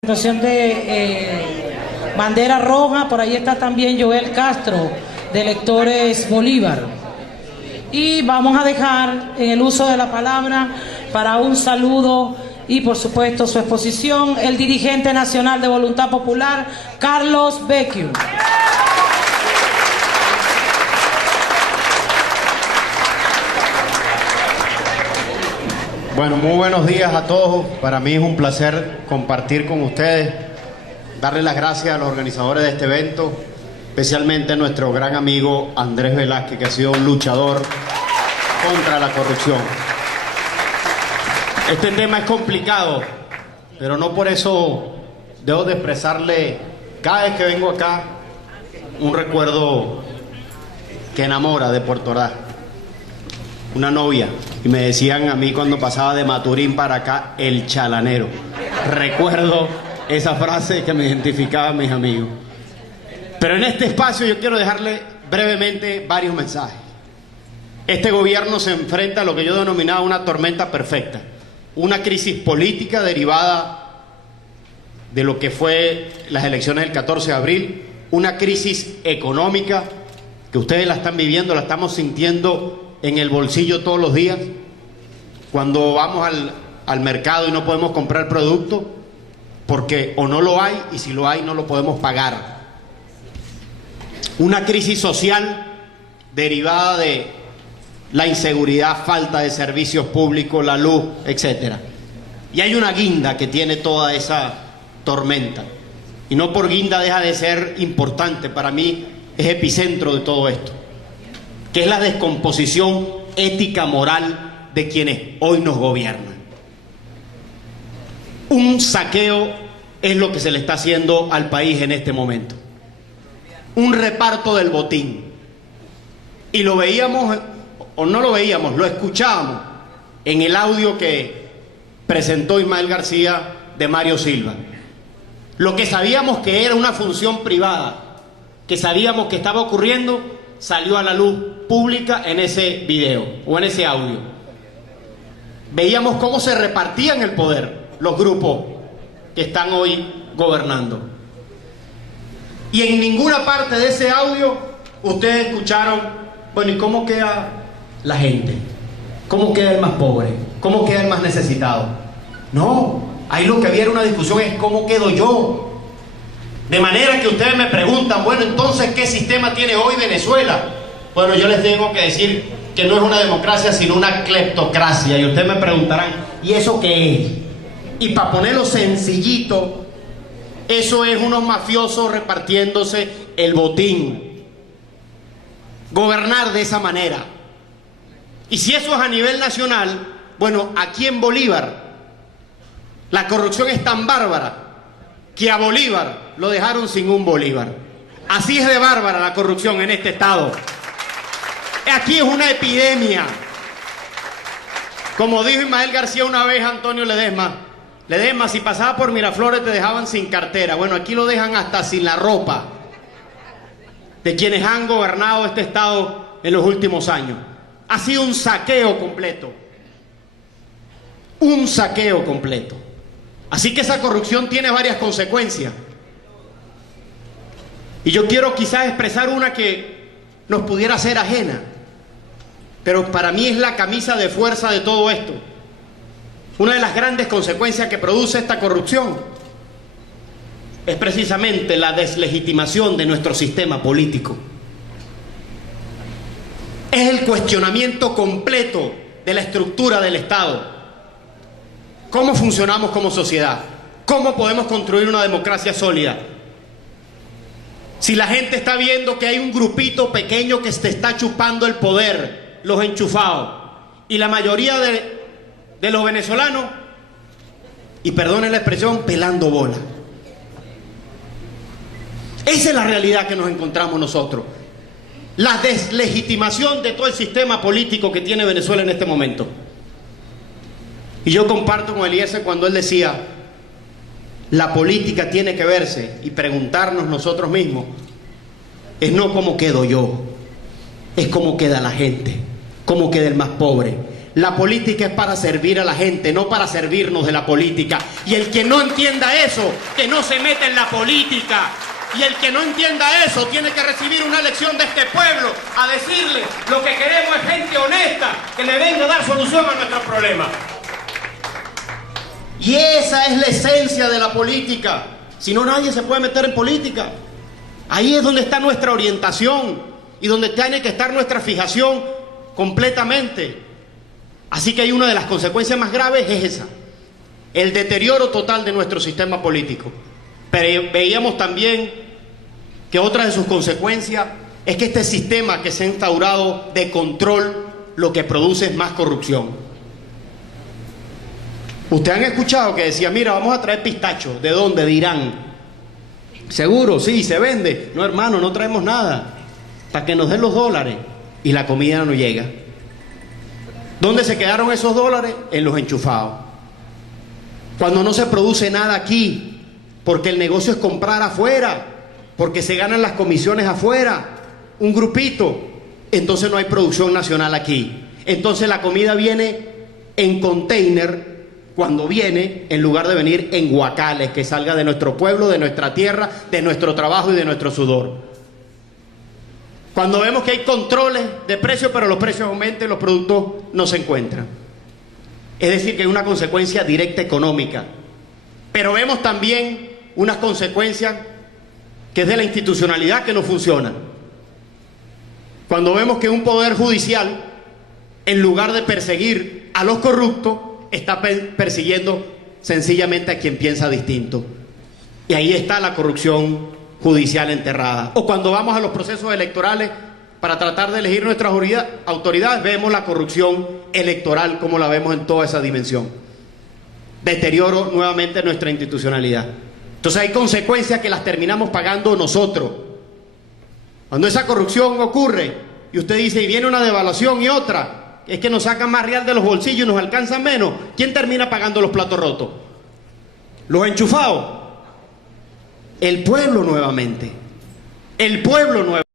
Presentación de bandera roja. Por ahí está también Joel Castro, de Lectores Bolívar. Y vamos a dejar en el uso de la palabra para un saludo y por supuesto su exposición el dirigente nacional de Voluntad Popular, Carlos Vecchio. Bueno, muy buenos días a todos. Para mí es un placer compartir con ustedes, darle las gracias a los organizadores de este evento, especialmente a nuestro gran amigo Andrés Velázquez, que ha sido un luchador contra la corrupción. Este tema es complicado, pero no por eso debo de expresarle, cada vez que vengo acá, un recuerdo que enamora de Puerto Ordaz. Una novia, y me decían a mí cuando pasaba de Maturín para acá, el chalanero. Recuerdo esa frase que me identificaba a mis amigos. Pero en este espacio yo quiero dejarle brevemente varios mensajes. Este gobierno se enfrenta a lo que yo denominaba una tormenta perfecta, una crisis política derivada de lo que fue las elecciones del 14 de abril, una crisis económica que ustedes la están viviendo, la estamos sintiendo en el bolsillo todos los días, cuando vamos al mercado y no podemos comprar producto porque o no lo hay, y si lo hay no lo podemos pagar. Una crisis social derivada de la inseguridad, falta de servicios públicos, la luz, etcétera. Y hay una guinda que tiene toda esa tormenta, y no por guinda deja de ser importante. Para mí es epicentro de todo esto, que es la descomposición ética moral de quienes hoy nos gobiernan. Un saqueo es lo que se le está haciendo al país en este momento. Un reparto del botín. Y lo veíamos, o no lo veíamos, lo escuchábamos en el audio que presentó Ismael García de Mario Silva. Lo que sabíamos que era una función privada, que sabíamos que estaba ocurriendo, salió a la luz pública en ese video o en ese audio. Veíamos cómo se repartían el poder los grupos que están hoy gobernando. Y en ninguna parte de ese audio ustedes escucharon, bueno, ¿y cómo queda la gente? ¿Cómo queda el más pobre? ¿Cómo queda el más necesitado? No, ahí lo que había era una discusión, es ¿cómo quedo yo? De manera que ustedes me preguntan, bueno, entonces, ¿qué sistema tiene hoy Venezuela? Bueno, yo les tengo que decir que no es una democracia, sino una cleptocracia. Y ustedes me preguntarán, ¿y eso qué es? Y para ponerlo sencillito, eso es unos mafiosos repartiéndose el botín. Gobernar de esa manera. Y si eso es a nivel nacional, bueno, aquí en Bolívar, la corrupción es tan bárbara que a Bolívar lo dejaron sin un bolívar. Así es de bárbara la corrupción en este estado. Aquí es una epidemia. Como dijo Ismael García una vez a Antonio Ledesma, si pasaba por Miraflores te dejaban sin cartera. Bueno, aquí lo dejan hasta sin la ropa de quienes han gobernado este estado en los últimos años. Ha sido un saqueo completo. Un saqueo completo. Así que esa corrupción tiene varias consecuencias. Y yo quiero quizás expresar una que nos pudiera ser ajena, pero para mí es la camisa de fuerza de todo esto. Una de las grandes consecuencias que produce esta corrupción es precisamente la deslegitimación de nuestro sistema político. Es el cuestionamiento completo de la estructura del Estado. ¿Cómo funcionamos como sociedad? ¿Cómo podemos construir una democracia sólida? Si la gente está viendo que hay un grupito pequeño que se está chupando el poder, los enchufados, y la mayoría de los venezolanos, y perdonen la expresión, pelando bola. Esa es la realidad que nos encontramos nosotros. La deslegitimación de todo el sistema político que tiene Venezuela en este momento. Y yo comparto con Eliezer cuando él decía, la política tiene que verse y preguntarnos nosotros mismos, es no cómo quedo yo, es cómo queda la gente, cómo queda el más pobre. La política es para servir a la gente, no para servirnos de la política. Y el que no entienda eso, que no se meta en la política. Y el que no entienda eso tiene que recibir una lección de este pueblo a decirle: lo que queremos es gente honesta que le venga a dar solución a nuestros problemas. Y esa es la esencia de la política. Si no, nadie se puede meter en política. Ahí es donde está nuestra orientación y donde tiene que estar nuestra fijación completamente. Así que hay una de las consecuencias más graves es esa: el deterioro total de nuestro sistema político. Pero veíamos también que otra de sus consecuencias es que este sistema que se ha instaurado de control lo que produce es más corrupción. Ustedes han escuchado que decía: mira, vamos a traer pistacho. ¿De dónde? De Irán. ¿Seguro? Sí, se vende. No, hermano, no traemos nada. Para que nos den los dólares. Y la comida no llega. ¿Dónde se quedaron esos dólares? En los enchufados. Cuando no se produce nada aquí, porque el negocio es comprar afuera, porque se ganan las comisiones afuera, un grupito, entonces no hay producción nacional aquí. Entonces la comida viene en container, cuando viene, en lugar de venir en guacales, que salga de nuestro pueblo, de nuestra tierra, de nuestro trabajo y de nuestro sudor. Cuando vemos que hay controles de precios, pero los precios aumentan y los productos no se encuentran. Es decir, que hay una consecuencia directa económica. Pero vemos también unas consecuencias que es de la institucionalidad que no funciona. Cuando vemos que un poder judicial, en lugar de perseguir a los corruptos, está persiguiendo sencillamente a quien piensa distinto. Y ahí está la corrupción judicial enterrada. O cuando vamos a los procesos electorales para tratar de elegir nuestras autoridades, vemos la corrupción electoral como la vemos en toda esa dimensión. Deterioro nuevamente nuestra institucionalidad. Entonces hay consecuencias que las terminamos pagando nosotros. Cuando esa corrupción ocurre y usted dice: y viene una devaluación y otra, es que nos sacan más real de los bolsillos y nos alcanzan menos, ¿quién termina pagando los platos rotos? Los enchufados. El pueblo nuevamente. El pueblo nuevamente.